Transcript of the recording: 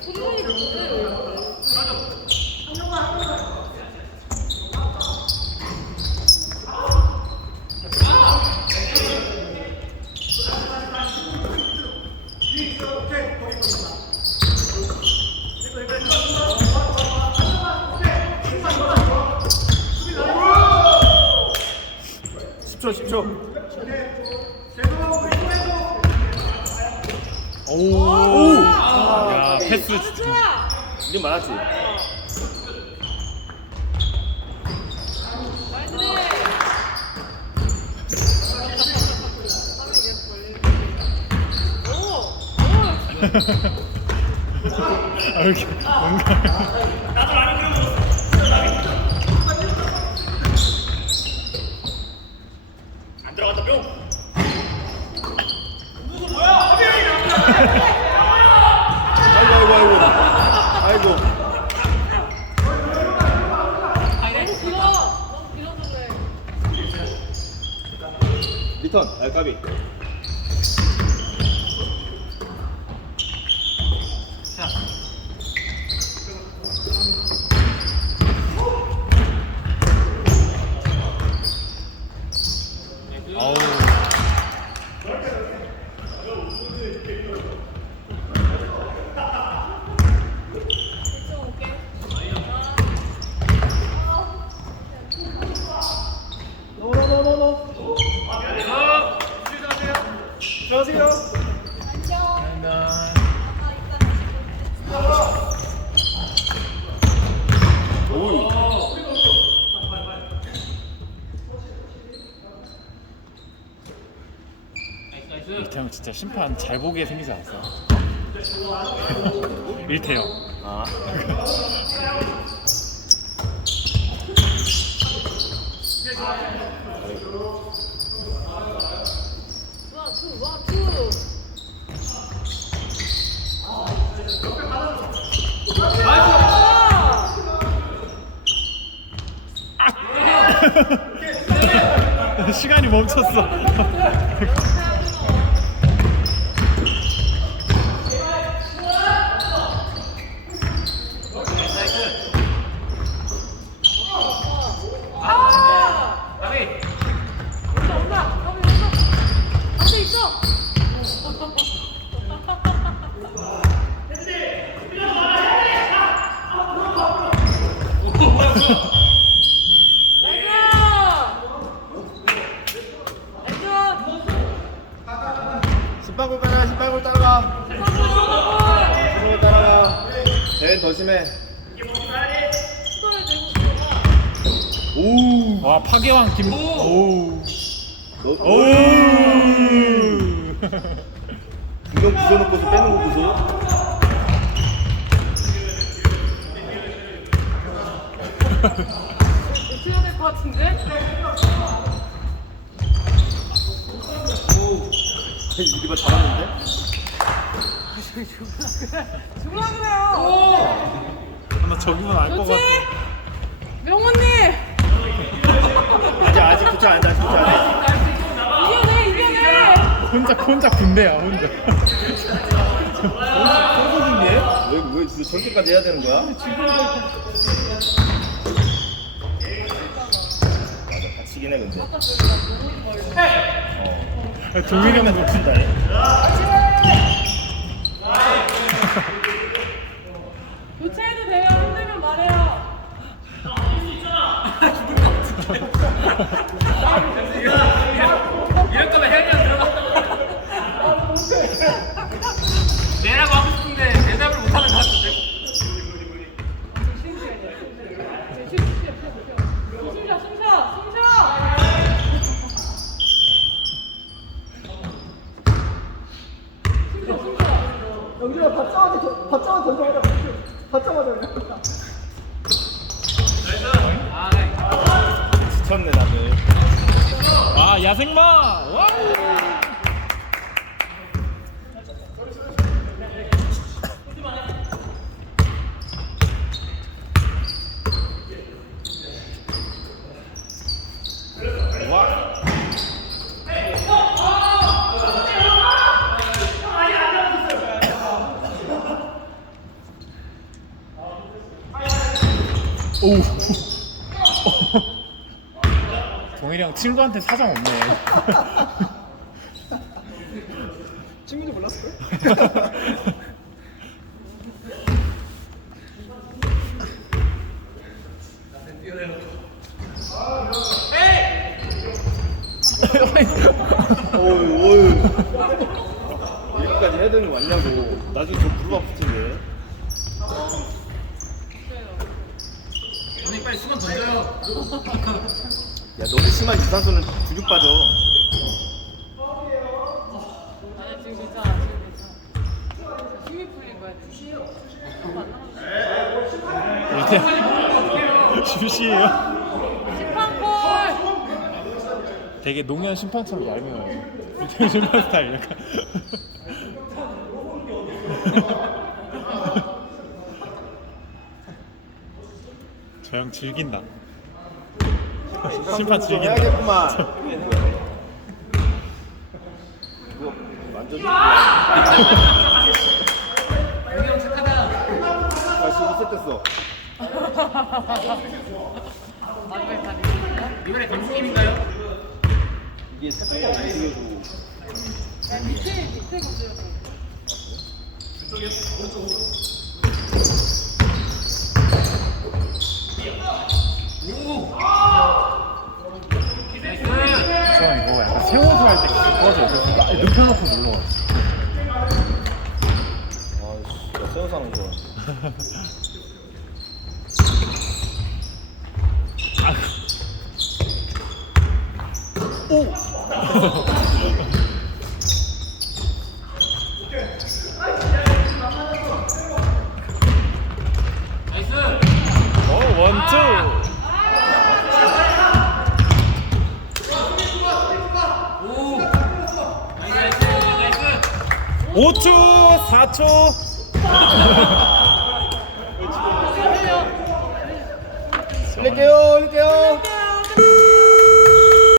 손목이 누구세요? 십초 십초 오. 야 패스. 이름 많았지? 아, 이렇게 뭔가. 안 들어갔다 뿅. 아이고 아이고 아이고 아이고 너무 길어. 너무 길어서 그래. 리턴 아 까비 아우. 일점 올게. 들어가세요 오 진짜 심판 잘 보게 생기지 않았어? 일태형. 아 투, 투. 시간이 멈췄어. 아! 온다, 온다. 가면 온다. 앞에 있어. 신방울 따라가 신방울 따라가 신방울 따라가 대는 더 심해. 오우 와 파괴왕 김. 오. 너 오. 두명 부숴놓고서 빼는 거 보소 어떻게 될것 같은데? 이리가 잘하는데? 죽으라 그래요. 나 저기만 알것 좋지? 같아. 명호님 아직 아직 붙지 않아 아직 붙지 않아 이겨내 이겨내. 혼자 혼자 군대야 혼자. 소속인데? 왜, 왜 진짜 저렇게까지 해야 되는 거야? 맞아 다치긴 해 근데 어 동일이 형 놓친다 얘 교체해도 돼요. 힘들면 말해요. 이럴 거면 해야 들어갔다. 내라고 하고 싶은데 대답을 못 하는 것 같은 야생마 와우 오. 동일이 형 친구한테 사정 없네. 친구도 몰랐을걸? 어우 어우 이렇게까지 해야 되는 거 맞냐고 나중에 저 무릎 아플 텐데 형님 빨리 수건 던져요. 야 너무 심한 유산소는 근육 빠져 아니야 지금 괜찮아 지금 괜찮아 힘이 풀린 거야 한번 안 남았어 이렇게 심시해요. 심판 골 되게 농현 심판처럼 얄미워요. 이태 심판 스타일 약간. 저 형 즐긴다. 심판 즐긴다. 해야겠구만 이거 완전 여기 형 착하다. 다시 리셋됐어 마지막에 가는 이번에 감독님인가요? 이게 살짝만 움직여도 야 밑에 밑에 나이스. 저형 이거 약간 세워서 할때 꺼져. 그래서 나이스. 어 원투. 오. 나이스 나이스 나이스. 5초 4초. 올릴게요 올릴게요